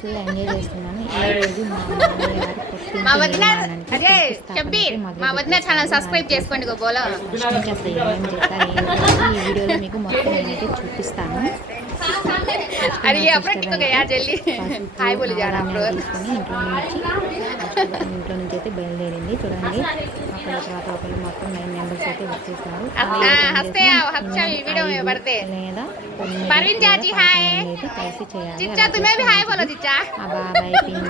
Full enjoy చేస్తున్నాను. ఈ రోజు మా వదిన ఛానల్ సబ్స్క్రైబ్ చేసుకోండి. ఈ వీడియోలో మీకు మొత్తం నేనైతే చూపిస్తాను. ఇంట్లో నుంచి అయితే బయలుదేరింది. చూడండి ఒకరి తర్వాత ఒకరు మొత్తం 9 మెంబర్స్ అయితే వచ్చేసారు. లేదా కలిసి చేయాలి. బాబాయ్ పిన్ని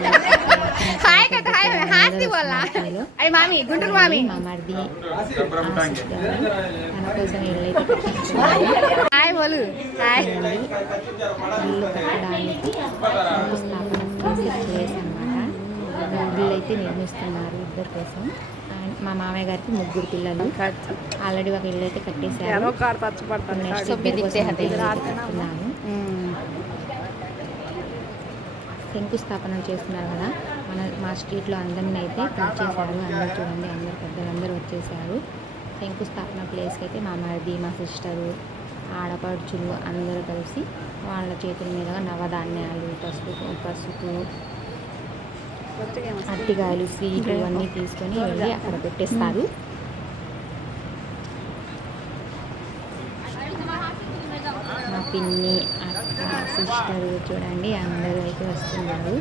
మా మరిది తన కోసం ఇల్లు కట్టడానికి స్థాపన చేసే ప్లేస్ అన్నమాట. ఇల్లు అయితే నిర్మిస్తున్నారు ఇద్దరి కోసం. మా మామయ్య గారికి 3 పిల్లలు. ఆల్రెడీ ఒక ఇల్లు అయితే కట్టేశారు. శంకుస్థాపన చేస్తున్నారు కదా. మా స్ట్రీట్లో అందరిని అయితే పిలిచేశారు. అందరు చూడండి, అందరు పెద్దలందరూ వచ్చేసారు. శంకుస్థాపన ప్లేస్కి అయితే మా మరిది, మా సిస్టరు, ఆడపడుచులు అందరూ కలిసి వాళ్ళ చేతుల మీదుగా నవధాన్యాలు, పసుపు, అరటికాయలు, స్వీట్లు అన్నీ తీసుకొని వెళ్ళి అక్కడ పెట్టేస్తారు. మా పిన్ని, అక్క, సిస్టరు చూడండి అందరూ అయితే వస్తున్నారు.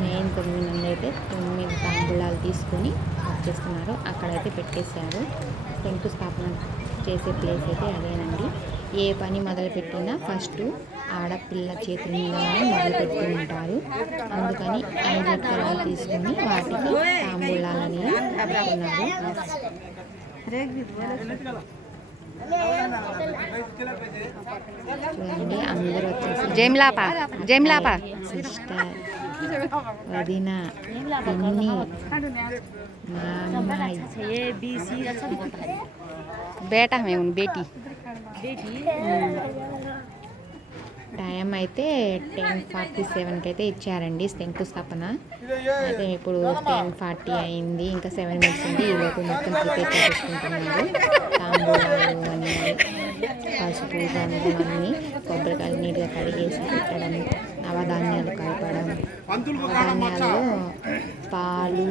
మెయిన్ 9 మంది అయితే 9 తాంబూలాలు తీసుకొని వచ్చేస్తున్నారు. అక్కడైతే పెట్టేశారు. శంకుస్థాపన చేసే ప్లేస్ అయితే అదేనండి. ఏ పని మొదలుపెట్టినా ఫస్ట్ ఆడపిల్ల చేతుల మీద మొదలు పెడుతుంటారు. అందుకని 5 ఎకరాలు తీసుకొని వాటికి తాంబూలాలని పెడుతున్నారు. చూడండి అందరూ వచ్చేసి సిస్టర్, వదిన, పిన్ని, మామయ్య, బేటా మేము బేటీ. టైం అయితే 10:47కి అయితే ఇచ్చారండి శంకుస్థాపన. అయితే ఇప్పుడు 10:40 అయింది. ఇంకా 7 మినిట్స్ ఉంది. ఈ లోపు మొత్తం ప్రిపేర్ చేసుకుంటున్నారు. తాంబూలాలు అని, పసుపు, గంధం అన్నీ కొబ్బరికాయలు నీట్గా కడిగేసి పెట్టడం, నవధాన్యాలు కలపడం. నవధాన్యాల్లో పాలు,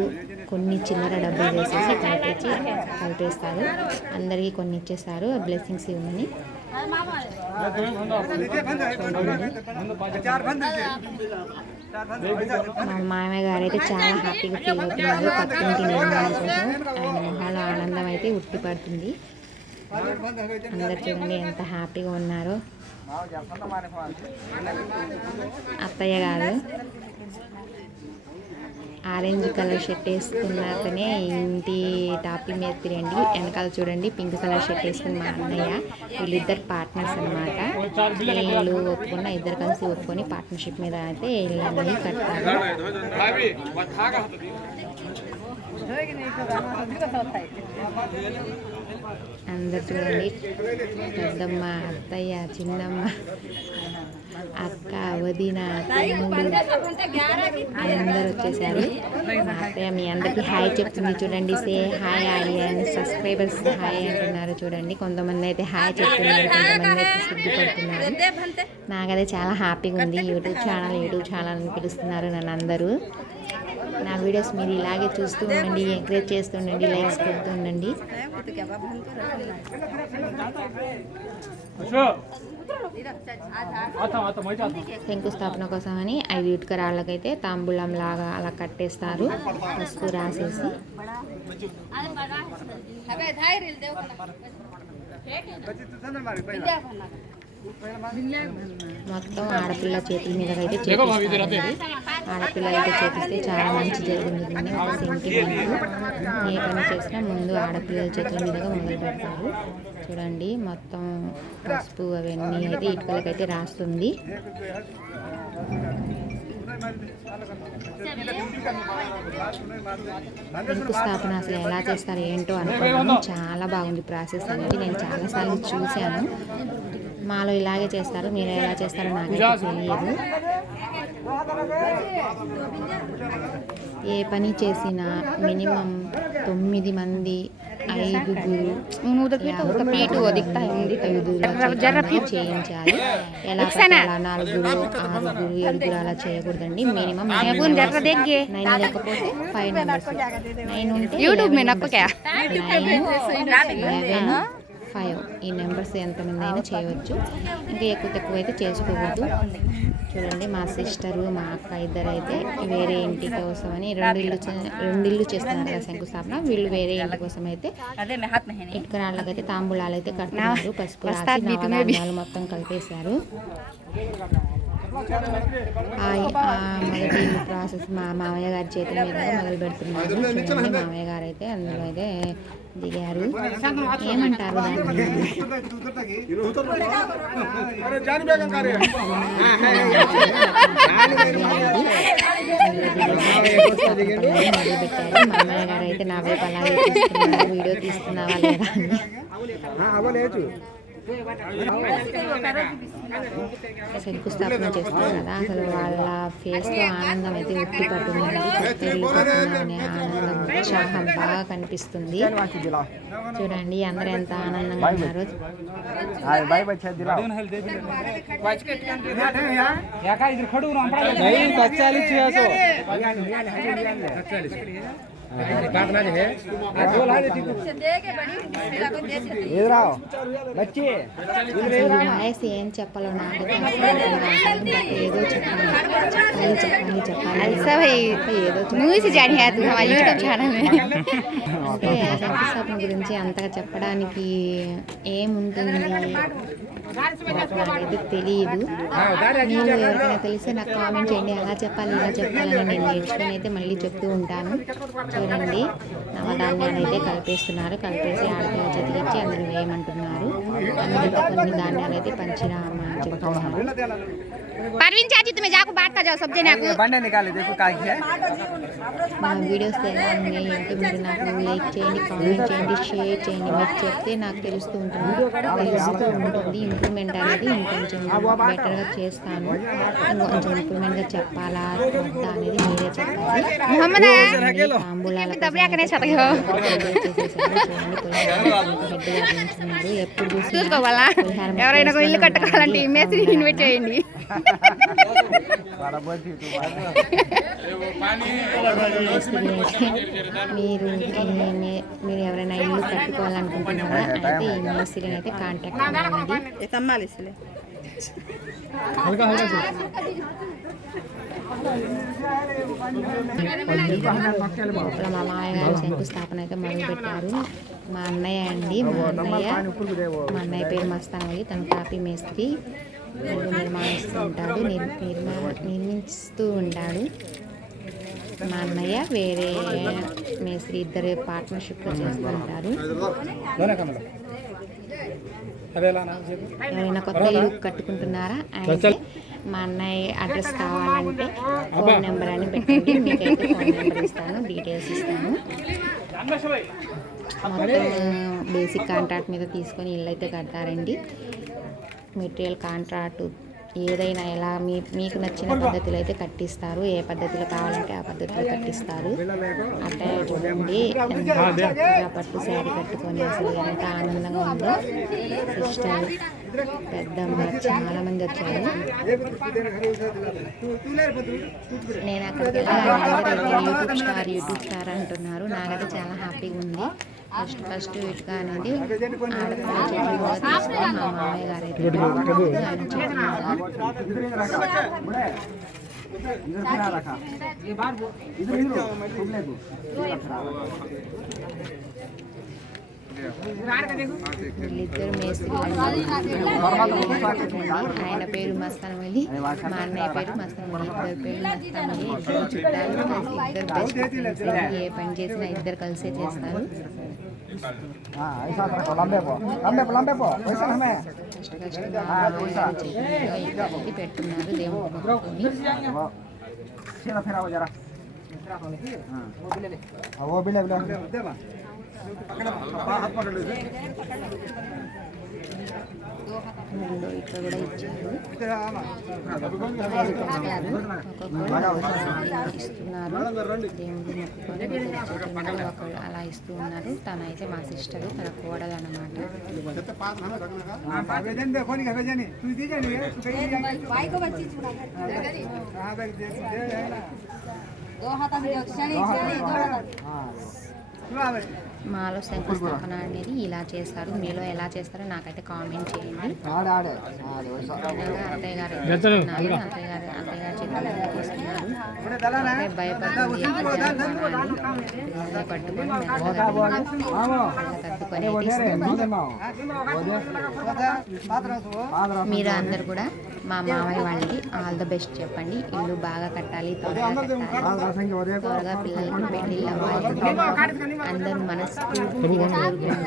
కొన్ని చిల్లర డబ్బులు వేసేసి కలిపేస్తారు. అందరికీ కొన్ని ఇచ్చేస్తారు బ్లెస్సింగ్స్ ఇవ్వమని. మా మామయ్య గారు అయితే చాలా హ్యాపీగా ఫీల్ అవుతున్నారు. పక్కింటి నిర్మాణం కోసం ఆయన మొహాల ఆనందం అయితే ఉట్టిపడుతుంది. అందరు చూడండి ఎంత హ్యాపీగా ఉన్నారో. అత్తయ్య గారు ఆరెంజ్ కలర్ షర్ట్ వేసుకున్న అతనే ఇంటి టాపీ మీద తిరండి. వెనకాల చూడండి పింక్ కలర్ షర్ట్ వేసుకుని మా అన్నయ్య. వీళ్ళిద్దరు పార్ట్నర్స్ అనమాట. వీళ్ళు ఒప్పుకున్న ఇద్దరు కలిసి ఒప్పుకొని పార్ట్నర్షిప్ మీద అయితే ఇళ్ళని కట్టారు. అందరు చూడండి, పెద్దమ్మ, అత్తయ్య, చిన్నమ్మ, అక్క, వదిన, తమ్ముడు అందరు వచ్చేసారు. మా అత్తయ్య మీ అందరికీ హాయ్ చెప్తుంది. చూడండి, say hi audience, subscribers hi అంటున్నారు. చూడండి కొంతమంది అయితే హాయ్ చెప్తున్నారు, కొంతమంది అయితే సిగ్గుపడుతున్నారు. నాకైతే చాలా హ్యాపీగా ఉంది. యూట్యూబ్ ఛానల్ అని పిలుస్తున్నారు నన్ను అందరూ. నా వీడియోస్ మీరు ఇలాగే చూస్తూ ఉండండి, ఎంకరేజ్ చేస్తూ ఉండండి, లైక్స్ కొడుతూ ఉండండి. శంకుస్థాపన కోసం అని 5 ఇటుక రాళ్ళకైతే తాంబూలం లాగా అలా కట్టేస్తారు. పసుపు రాసేసి మొత్తం ఆడపిల్ల చేతుల మీద అయితే చేపిస్తారు. ఆడపిల్ల అయితే చేపిస్తే చాలా మంచి జరుగుతుంది. ఒక సెంటిమెంట్. ఏ పని చేసినా ముందు ఆడపిల్లల చేతుల మీదుగా మొదలు పెడతారు. చూడండి మొత్తం పసుపు అవన్నీ అయితే ఇటుకలకైతే రాస్తుంది. శంకుస్థాపన అసలు ఎలా చేస్తారు ఏంటో అనుకున్నాను. చాలా బాగుంది ప్రాసెస్ అనేది. నేను చాలాసార్లు చూశాను. మాలో ఇలాగే చేస్తారు, మీరు ఎలా చేస్తారో నాకైతే తెలియదు. ఏ పని చేసినా మినిమం 9 మంది చేయించాలి. ఎలా పడితే అలా 4, 6, 7 అలా చేయకూడదండి. మినిమం 9 లేకపోతే 5 మెంబర్స్, 9 ఉంటే 11, 5 ఈ నెంబర్స్ ఎంతమంది అయినా చేయవచ్చు. ఇంకా ఎక్కువ తక్కువ అయితే చేసుకోకూడదు. చూడండి, మా సిస్టరు మా అక్క ఇద్దరు అయితే వేరే ఇంటి కోసం అని రెండు ఇల్లు చేస్తున్నారు కదా శంకుస్థాపన. వీళ్ళు వేరే ఇంటి కోసం అయితే ఇటుకరాళ్ళకైతే తాంబూలాలు అయితే కడుతున్నారు. పసుపు రాసి నవధాన్యాలు మొత్తం కలిపేశారు. మొదటి ప్రాసెస్ మా మామయ్య గారి చేతుల మీద మొదలు పెడుతున్నారు. చూడండి, మామయ్య గారు అయితే అందులో అయితే దిగారు. ఏమంటారు దాన్ని? మొదలు పెట్టారు. మామయ్య గారు అయితే నా వైపు అలాగే చూస్తున్నారు, వీడియో తీస్తున్నావా లేదా అని. శంకుస్థాపన చేస్తారు కదా, అసలు వాళ్ళ ఫేస్లో ఆనందం అయితే ఉట్టి పట్టుందండి. అనే ఆనందం, ఉత్సాహం బాగా కనిపిస్తుంది. చూడండి, అందరూ ఎంత ఆనందంగా ఉన్నారు. వాయిస్ ఏం చెప్పాలో నాకైతే ఏదో చెప్పాలి అంటే శంకుస్థాపన గురించి అంతగా చెప్పడానికి ఏముంటుంది నాకైతే తెలియదు. మీరు ఎవరికైనా తెలిస్తే నాకు కామెంట్ చేయండి. అలా చెప్పాలి ఇలా చెప్పాలని నేను నేర్చుకుని అయితే మళ్ళీ చెప్తూ ఉంటాను. చూడండి, నవధాన్యాలు అయితే కలిపేస్తున్నారు. కలిపేసి ఆడపిల్ల చేతికిచ్చి అందులో వేయమంటున్నారు. అందులో కొన్ని ధాన్యాలు అయితే పంచిరామ అని చెప్తున్నారు. మా వీడియోస్ ఎలా ఉన్నాయి అంటే మీరు నాకు లైక్ చేయండి, కామెంట్ చేయండి, షేర్ చేయండి. మీరు చెప్తే నాకు తెలుస్తూ ఉంటుంది. ఇంప్రూవ్మెంట్ అనేది ఇంకొంచెం బెటర్గా చేస్తాను. ఇంకొంచెం ఇంప్రూవ్మెంట్గా చెప్పాలా వద్దా అనేది మీరే చెప్పాలి. తాంబూలాల ఎప్పుడు ఇల్లు కట్టుకోవాలంటే ఇన్వెస్ట్ చేయండి. మీరు ఎవరైనా ఇల్లు కట్టుకోవాలనుకుంటున్నారా అయితే ఈ మేస్త్రిని అయితే కాంటాక్ట్ అవ్వండి. మా మామయ్య గారు శంకుస్థాపన అయితే మొదలు పెట్టారు. మా అన్నయ్య అండి, మా అన్నయ్య పేరు మస్తాన్ అయ్యి, తను కాపీ మేస్త్రి. నిర్మిస్తూ ఉంటాడు. మా అన్నయ్య వేరే మేస్త్రి, ఇద్దరు పార్ట్నర్షిప్లో చేస్తూ ఉంటారు. ఎవరైనా కొత్త ఇల్లు కట్టుకుంటున్నారా అయితే మా అన్నయ్య అడ్రస్ కావాలంటే ఫోన్ నెంబర్ అని పెట్టండి. మీకైతే ఫోన్ నెంబర్ ఇస్తాను, డీటెయిల్స్ ఇస్తాను. మొత్తం బేసిక్ కాంట్రాక్ట్ మీద తీసుకొని ఇల్లు అయితే కడతారండి. మెటీరియల్ కాంట్రాక్ట్ ఏదైనా ఎలా మీకు నచ్చిన పద్ధతిలో అయితే కట్టిస్తారు. ఏ పద్ధతిలో కావాలంటే ఆ పద్ధతిలో కట్టిస్తారు. అంటే చూడండి, పట్టు శారీ కట్టుకొని అసలు ఎంత ఆనందంగా ఉందో. సిస్టర్, పెద్దమ్మ చాలా మంది వచ్చారు. నేను అక్కడికి వెళ్ళాలి, యూట్యూబ్ స్టార్ అంటున్నారు. నాకైతే చాలా హ్యాపీగా ఉంది. ఫస్ట్ ఇటుక అనేది ఆడపిల్ల చేతిలో తీసుకొని మా మామయ్య గారు అయితే ఆయన వీళ్ళిద్దరు మేస్త్రి. ఆయన పేరు మస్తాన్ అలీ, మా అన్నయ్య పేరు మస్తాన్ అలీ. ఇద్దరు పేరు మస్తాన్ అలీ. ఇద్దరు చుట్టాలు, ఇద్దరు బెస్ట్ ఫ్రెండ్స్. ఏ పని చేసినా ఇద్దరు కలిసే చేస్తారు. పెట్టున్నారు దేవుడు. రెండు ఇక్కడ కూడా ఇచ్చారు. 5 పుస్తకాలు ఒక్కొక్కరు ఇస్తున్నారు. దేవుడు మొక్కుకొని ఒకరు అలా ఇస్తూ ఉన్నారు. తనైతే మా సిస్టరు, తన కోడలు అన్నమాట. మాలో శంకుస్థాపన అనేది ఇలా చేస్తారు. మీలో ఎలా చేస్తారో నాకైతే కామెంట్ చేయండి. అత్తయ్య గారు చేతులు తీసుకున్నారు. భయపడుతుంది పట్టుకొని కట్టుకొని మీరు అందరు కూడా మా మామయ్య వాళ్ళకి ఆల్ ద బెస్ట్ చెప్పండి. ఇల్లు బాగా కట్టాలి, త్వరగా పిల్లలకి పెళ్ళిళ్ళు అవ్వాలి, అందరూ మనస్ఫూర్తిగా కోరుకోండి.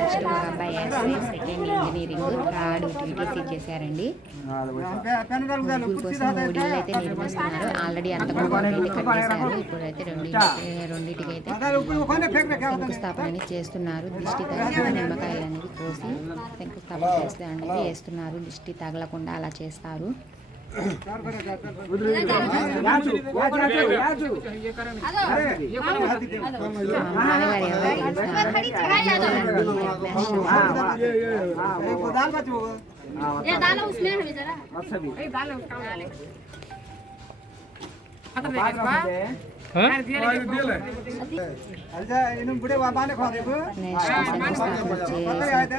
ఫస్ట్ ఒక అబ్బాయి సెకండ్ ఇంజనీరింగ్, థర్డ్ టీటీసీ చేశారండి. ముగ్గురు కోసం 3 ఇళ్ళు అయితే నిర్మిస్తున్నారు. ఆల్రెడీ అంతకుముందు కట్టేశారు. ఇప్పుడైతే రెండింటికి అయితే శంకుస్థాపన అనేది చేస్తున్నారు. దిష్టి తగలకుండా నిమ్మకాయలు అనేది కోసి శంకుస్థాపన చేస్తే అనేది వేస్తున్నారు. దిష్టి తగలకుండా అలా చేస్తారు.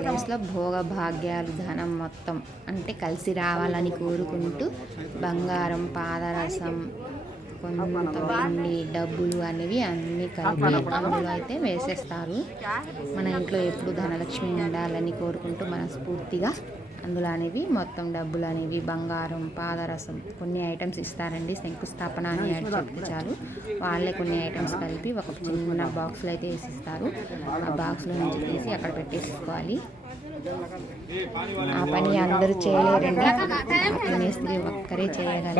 ప్లేస్లో భోగ భాగ్యాలు, ధనం మొత్తం అంటే కలిసి రావాలని కోరుకుంటూ బంగారం, పాదరసం, కొంత వెండి, డబ్బులు అనేవి అన్నీ కలిపి అందులో అయితే వేసేస్తారు. మన ఇంట్లో ఎప్పుడు ధనలక్ష్మి ఉండాలని కోరుకుంటూ మనస్ఫూర్తిగా అందులో అనేవి మొత్తం డబ్బులు అనేవి, బంగారం, పాదరసం కొన్ని ఐటమ్స్ ఇస్తారండి. శంకుస్థాపన అని చెప్తే చాలు వాళ్ళే కొన్ని ఐటమ్స్ కలిపి ఒక చిన్న బాక్స్లో అయితే వేసిస్తారు. ఆ బాక్స్లో నుంచి తీసి అక్కడ పెట్టేసుకోవాలి. ఆ పని అందరూ చేయలేరండి, మేస్త్రి ఒక్కరే చేయగలరు.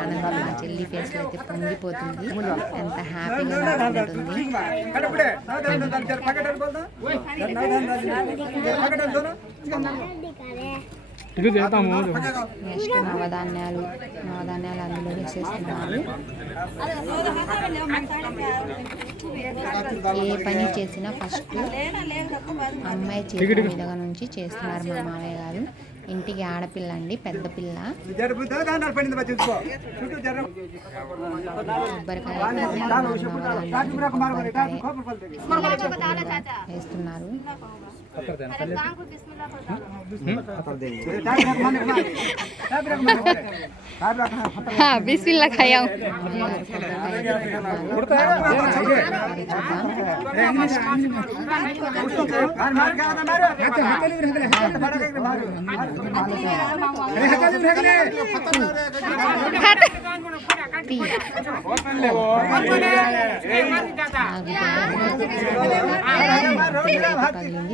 ఆనందం మా చెల్లి ఫేస్లో అయితే పొంగిపోతుంది. ఎంత హ్యాపీగా ఉంటుంది. నెక్స్ట్ నవధాన్యాలు అందులో వేసేస్తున్నారు. ఏ పని చేసినా ఫస్ట్ అమ్మాయి చేతుల మీదుగా నుంచి చేస్తున్నారు మా మామయ్య గారు. ఇంటికి ఆడపిల్ల అండి, పెద్ద పిల్ల. కొబ్బరికాయ వేస్తున్నారు. బిస్మిల్లా ఖాయం.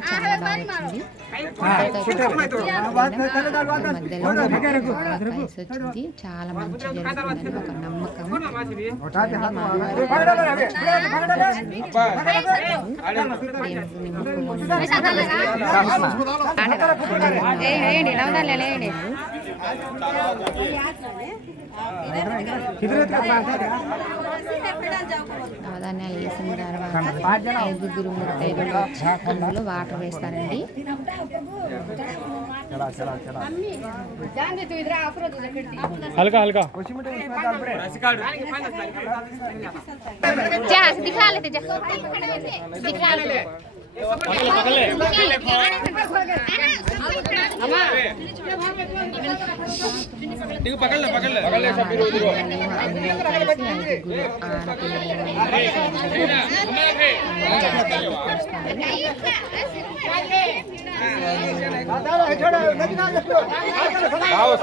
చాలా బాగా వచ్చింది. వచ్చింది చాలా మంచి జరుగుతుందని ఒక నమ్మకం. నవధాన్యాలు వేసిన తర్వాత 5 ముత్తైదులు వచ్చి అందులో వాటర్ వేస్తారండి.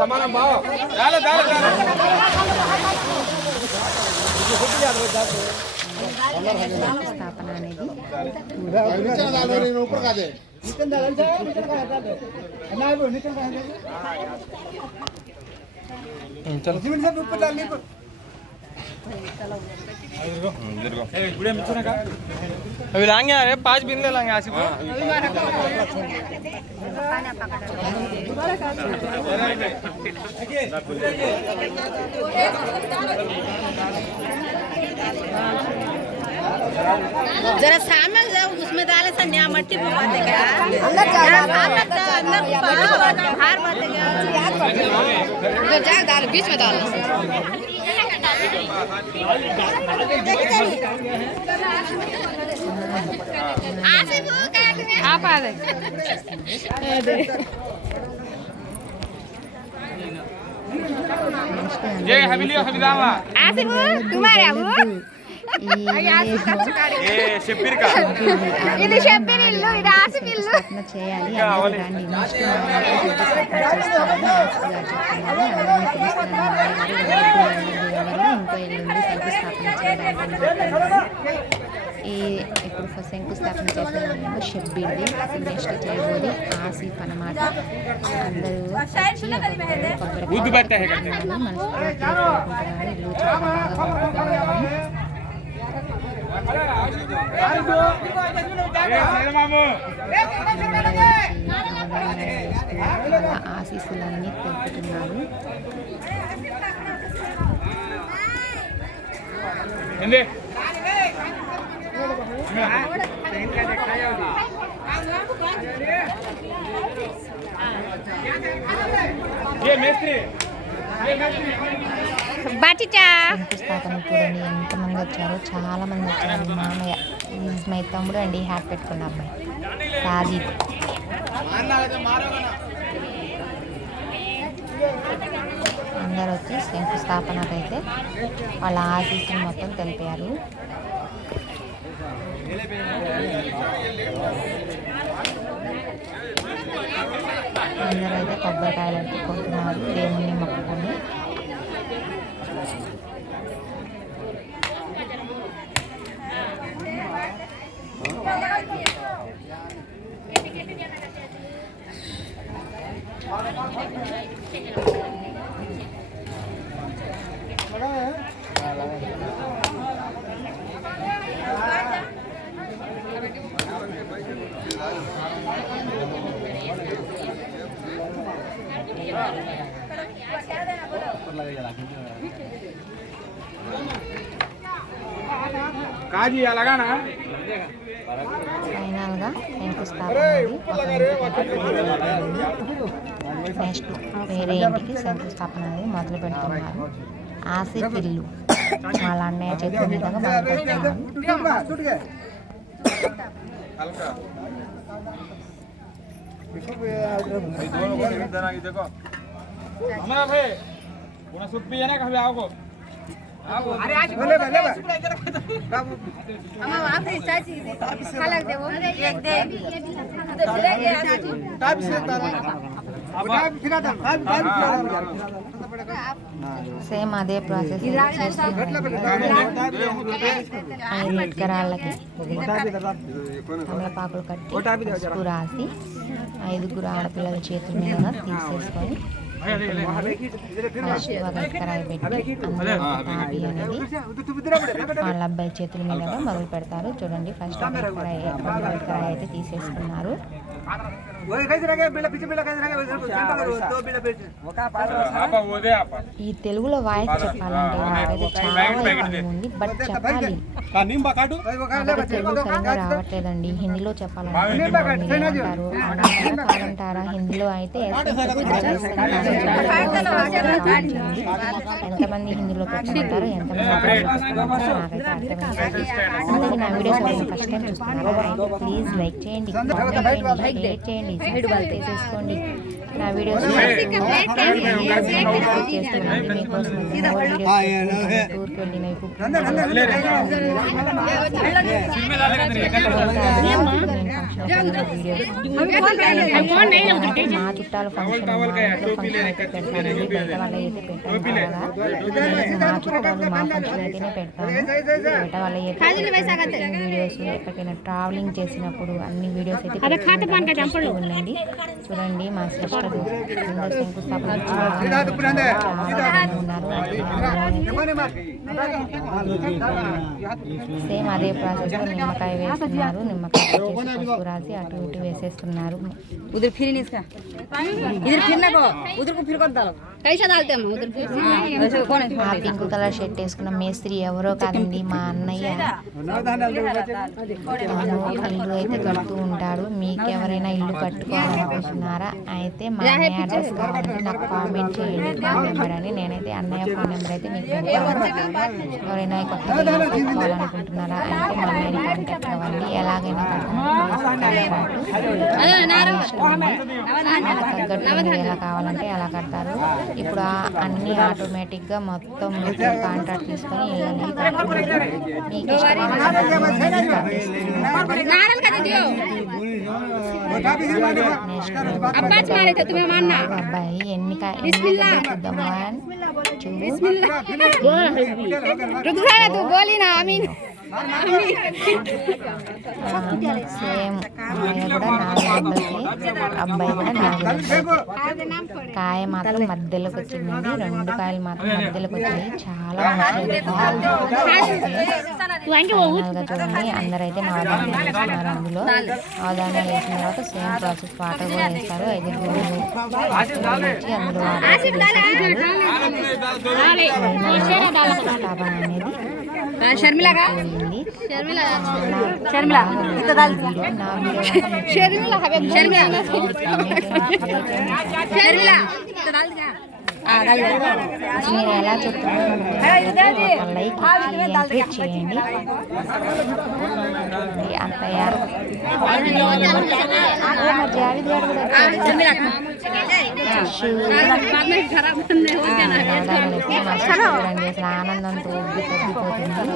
సమానం బావ స్థాపన అనేది अभी लाएंगे यार 5 बिन ले लाएंगे आसिफ जरा सामने जाओ उसमें डाले से नया मट्टी पका देगा बाहर मत देगा उधर जा डाल बीच में डाल आप आ गए ये हवेलियो हवेलावा आसिफ तुम्हारे अब ये शिब्बिर का ఇది షబ్బీర్ ఇల్లు ఇది ఆసిఫ్ ఇల్లు స్థాపన చేయాలి అందరూ రండి నెక్స్ట్ ఇంకో ఇల్లు ఉంది శంకుస్థాపన చేయడానికి ఈ ఇప్పుడు శంకుస్థాపన చేసేదేమో షబ్బీర్ది నెక్స్ట్ చేయబోది ఆసిఫ్ అన్నమాట అందరూ కొబ్బరికాయ మనస్ఫూర్తిగా కోరుకుంటున్నారు ఇల్లు చాలా బాగా బాగుంటుందని ఆశీస్సులన్నీ తెలుపుతున్నారు శంకుస్థాపన చూడండి ఎంతమంది వచ్చారో చాలా మంది వచ్చారు. మామయ్య మై తమ్ముడు అండి హ్యాట్ పెట్టుకున్న అబ్బాయి సాజిద్ అందరూ వచ్చి శంకుస్థాపనకైతే వాళ్ళ ఆశీస్సులు మొత్తం తెలిపారు. అందరూ అయితే కొబ్బరికాయలు అట్టుకుంటున్నారు దేవుణ్ణి మొక్కుకొని. काजी लगाना ఫైనల్గా శంకుస్థాపన నెక్స్ట్ వేరే ఇంటికి శంకుస్థాపన అనేది మొదలు పెడుతున్నారు. ఆసిఫ్ ఇల్లు వాళ్ళ అన్నయ్య చెప్పిన విధంగా మొదలు పెడుతున్నారు. हमारा भाई पुना सूप भी है ना कभी आओ को अरे आज बोले बोले बाबू हम वहां पे चाची खालक दे वो एक दे उधर चले गए चाची टाइप से సేమ్ అదే ప్రాసెస్ ఎకరాలకి తమలపాకులు కట్టి పసుపు రాసి 5 ఆడపిల్లల చేతుల మీదుగా తీసేసుకొని ఫస్ట్ ఒక ఎకరాయి పెట్టి అందులో తాపి అనేది వాళ్ళ అబ్బాయి చేతుల మీదుగా మొదలు పెడతారు. చూడండి ఫస్ట్ ఎకరాయి అయితే తీసేసుకున్నారు. ఈ తెలుగులో వాయిస్ చెప్పాలంటే నాకైతే చాలా ఇబ్బంది ఉంది, బట్ చెప్పాలి. తెలుగు సరిగా రావట్లేదండి. హిందీలో చెప్పాలంటే ఏమంటారు కాదంటారా? హిందీలో అయితే ఎంతమంది హిందీలో పెట్టుకుంటారో ఎంతమంది నాకైతే అర్థమైంది. అలాగే నా వీడియోస్ ఫస్ట్ టైం చూస్తున్నారా అయితే ప్లీజ్ లైక్ చేయండి, కామెంట్ చేయండి, షేర్ చేయండి, సబ్స్క్రైబ్ చేసేసుకోండి. నా వీడియోస్ చేస్తున్నాను మీకోసం. టూర్కి వెళ్ళినవి ఫంక్షన్ మా చుట్టాలు ఫంక్షన్ అయితే పెడతానండి, బయట వాళ్ళ అయితే పెట్టాను కదా. మా చుట్టాలు మా ఫంక్షన్ అయితేనే పెడతాను, బయట వాళ్ళ అయితే వీడియోస్ ఎక్కడికైనా ట్రావెలింగ్ చేసినప్పుడు అన్ని వీడియోస్ అయితే ఉండండి. చూడండి మా సిస్టర్ శంకుస్థాపన ఉన్నారు. సేమ్ అదే ప్రాసెస్లో నిమ్మకాయ వేస్తున్నారు. నిమ్మకాయ పసుపు రాసి అటు ఇటు వేసేస్తున్నారు. ఆ పింక్ కలర్ షర్ట్ వేసుకున్న మేస్త్రి ఎవరో కాదండి, మా అన్నయ్య. ఇల్లు అయితే కడుతూ ఉంటాడు. మీకు ఎవరైనా ఇల్లు కట్టుకోవాలనుకుంటున్నారా అయితే మా అన్నయ్య అడ్రస్ కావాలంటే నాకు కామెంట్ చేయండి, ఫోన్ నెంబర్ అని. నేనైతే అన్నయ్య ఫోన్ నెంబర్ అయితే మీకు పెడతాను. ఎవరైనా కొత్తగా ఇల్లు కట్టుకోవాలనుకుంటున్నారా అయితే మా అన్నయ్యని కాంటాక్ట్ అవ్వండి. ఎలాగైనా ఎలా కావాలంటే అలా కడతారు. ఇప్పుడు అన్ని ఆటోమేటిక్గా మొత్తం కాంట్రాక్ట్ తీసుకొని ఇళ్ళని కట్టుకుంటారు. మీకు ఇష్టమైన అబ్బాయి ఎన్ని చూద్దాం. సేమ్ మాయ కూడా 4 దెబ్బలకి, అబ్బాయి కూడా 4 దెబ్బలకి. కాయ మాత్రం మధ్యలోకి వచ్చిందండి, 2 కాయలు మాత్రం మధ్యలోకి వచ్చాయి. చాలా చూడండి. అందరైతే నవధాన్యాలు వేస్తున్నారు. అందులో నవధాన్యాలు వేసిన తర్వాత సేమ్ ప్రాసెస్ వాటర్ కూడా వేస్తారు. 5 గుళ్ళు వచ్చి అందులో స్థాపన అనేది మీరు ఎలా చెప్తున్నారు లైక్ ఎంకరేజ్ చేయండి. అంతయ్య జావిద్ గారు కూడా చూడండి, అసలు ఆనందంతో ఉబ్బి తగ్గిపోతుంది.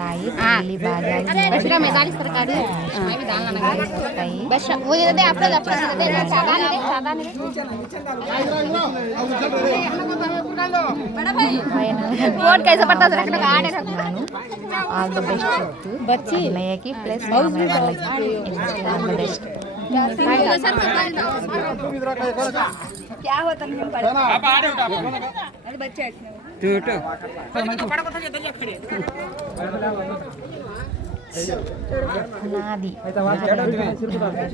తాయి పల్లి బాజాలు ఆల్ ద బెస్ట్ చెప్తూ అన్నయ్యకి ప్లస్ వాళ్ళకి ఆల్ ద బెస్ట్. నాది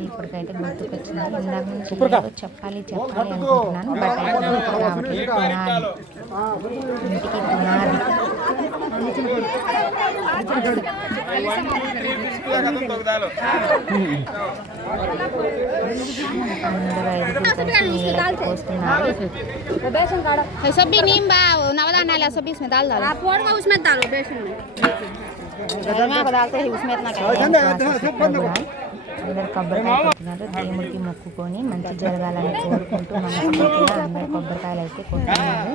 ఇప్పటికైతే గుర్తుకొచ్చింది. ఇందాక నుంచి చెప్పాలి అనుకుంటున్నాను, బట్ అయితే గుర్తు రావట్లేదు. పునాది, ఇంటికి పునాది. అందరూ 5 కలిసి పోస్తున్నారు. सभी नीम बा नवदान डाला सभी इसमें डाल डालो आप फोड़ में उसमें डालो बेसन में गरमा को डालते ही उसमें इतना అందరు కొబ్బరికాయ కొట్టున్నారు. దేవుడికి మొక్కుకొని మంచి జరగాలని కోరుకుంటూ మనస్ఫూర్తిగా అందరు కొబ్బరికాయలు అయితే కొట్టున్నారు.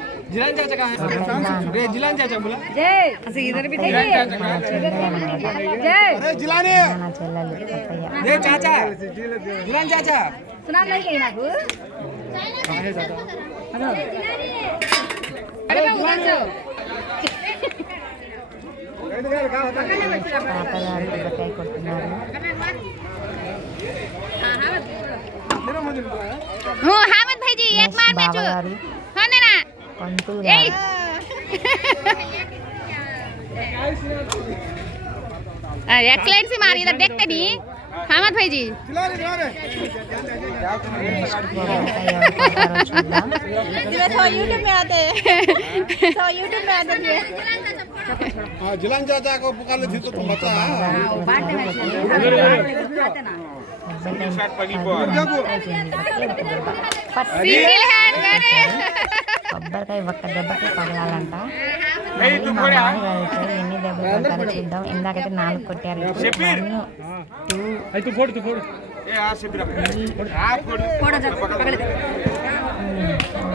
నా చెల్లెలు తాతగారు కొబ్బరికాయ కొడుతున్నారు. हामिद भाई जी एक बार में जो है ना पंतुल एक्सलेंसी मारी इधर देखते नहीं हामिद भाई जी यूट्यूब में आते यूट्यूब में आते जिलान चाचा को पुकार ले तो तुम बता కొబ్బరికాయ ఒక్క దెబ్బకి పగలాలంట. మా నాన్నగారు ఎన్ని దెబ్బలు కొడతారో చూద్దాం. ఇందాకైతే 4 కొట్టారు. 1 2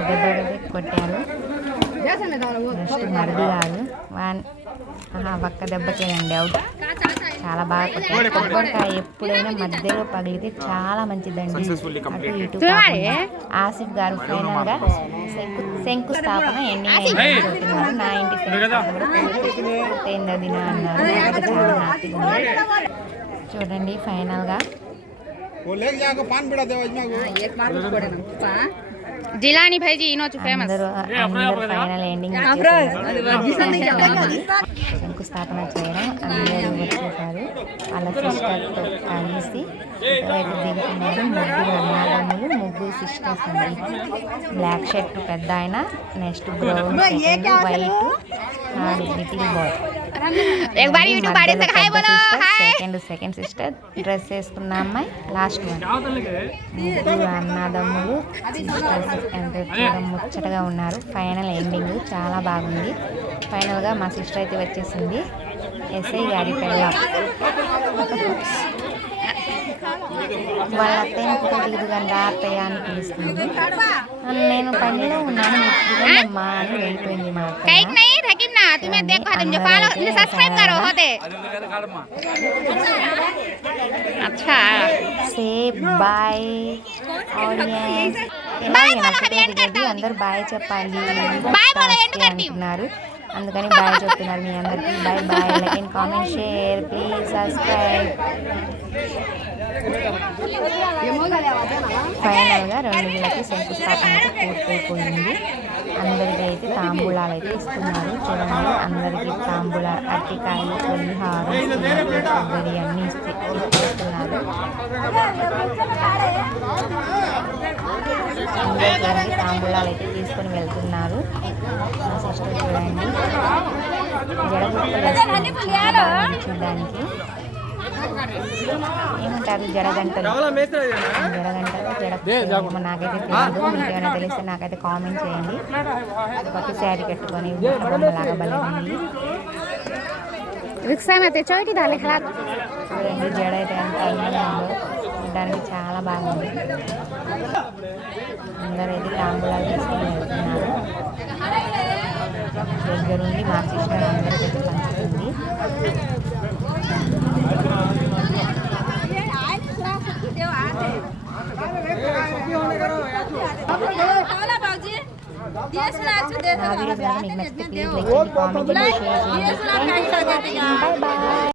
దెబ్బలకైతే కొట్టారు. నెక్స్ట్ మరిది కాదు 1 ఒక్క దెబ్బకేనండి అవుట్. చాలా బాగా కొట్టారు. కొబ్బరికాయ ఎప్పుడైనా మధ్యలో పగిలితే చాలా మంచిదండి. అటు ఇటు కాకుండా. ఆసిఫ్ గారు ఫైనల్ గా శంకుస్థాపన ఎండింగ్ చెప్తున్నారు. నా ఇంటి శంకుస్థాపన కూడా పూర్తయింది అది నా అన్నారు. నాకైతే చాలా హ్యాపీగా ఉంది. చూడండి ఫైనల్ గా वो लेके जाकर पान बिड़ा देवा इसमें జిలానీ భైజీ ఈనొచ్చు ఫేమస్. అందరూ ఫైనల్ ఎండింగ్ శంకుస్థాపన చేయడం అందరూ వచ్చేసారు. వాళ్ళ సిస్టర్తో కలిసి ఇటువైపు దిగుతున్నారు. ముగ్గురు అన్నదమ్ములు, ముగ్గురు సిస్టర్స్ అండి. బ్లాక్ షర్ట్ పెద్ద ఆయన, next brown second, white third little boy. Second sister dress వేసుకున్న అమ్మాయి లాస్ట్ వన్. ముగ్గురు అన్నదమ్ములు సిస్టర్స్ ఎంత ముచ్చటగా ఉన్నారు. ఫైనల్ ఎండింగ్ చాలా బాగుంది. ఫైనల్గా మా సిస్టర్ అయితే వచ్చేసింది. ఎస్ఐ గారి పిల్ల వాళ్ళ అత్తయ్యని దిగుదుగాని రా అత్తయ్య అని పిలుస్తుంది. నేను పనిలో ఉన్నాను దిగమ్మా అని వెళ్ళిపోయింది మా అత్తయ్య. Say bye audience. అందరు బాయ్ చెప్పాలి అంటున్నారు, అందుకని బాయ్ చెప్తున్నారు మీ అందరికి. Bye bye. Like and comment, share, please subscribe. ఫైనల్గా 2 నెలలకి శంకుస్థాపన అయితే పూర్తయిపోయింది. అందరికీ అయితే తాంబూలాలు అయితే ఇస్తున్నారు. చూడండి అందరికీ తాంబూలాలు, అరటికాయలు, పులిహారం, కొబ్బరి అన్నీ ఇస్తున్నారు. అందరికీ తాంబూలాలు అయితే తీసుకొని వెళ్తున్నారు. మా సిస్టర్ చూడండి చూడడానికి ఏమంటారు జడగంటలు నాకైతే తెలియదు. మీకు ఏమైనా తెలిస్తే నాకైతే కామెంట్ చేయండి. కొత్త శారీ కట్టుకొని బొమ్మలాగా భలే ఉంది. చూడండి జడ అయితే ఎంత అందంగా ఉందో, చూడడానికి చాలా బాగుంది. అందరైతే తాంబూలాలు తీసుకొని వెళ్తున్నారు. దగ్గరుండి మా సిస్టర్ అందరికైతే పంచుతుంది. మీకు నచ్చితే ప్లీజ్ లైక్ చేయండి, కామెంట్ చేయండి, షేర్ చేయండి. Thank you for watching. Bye bye.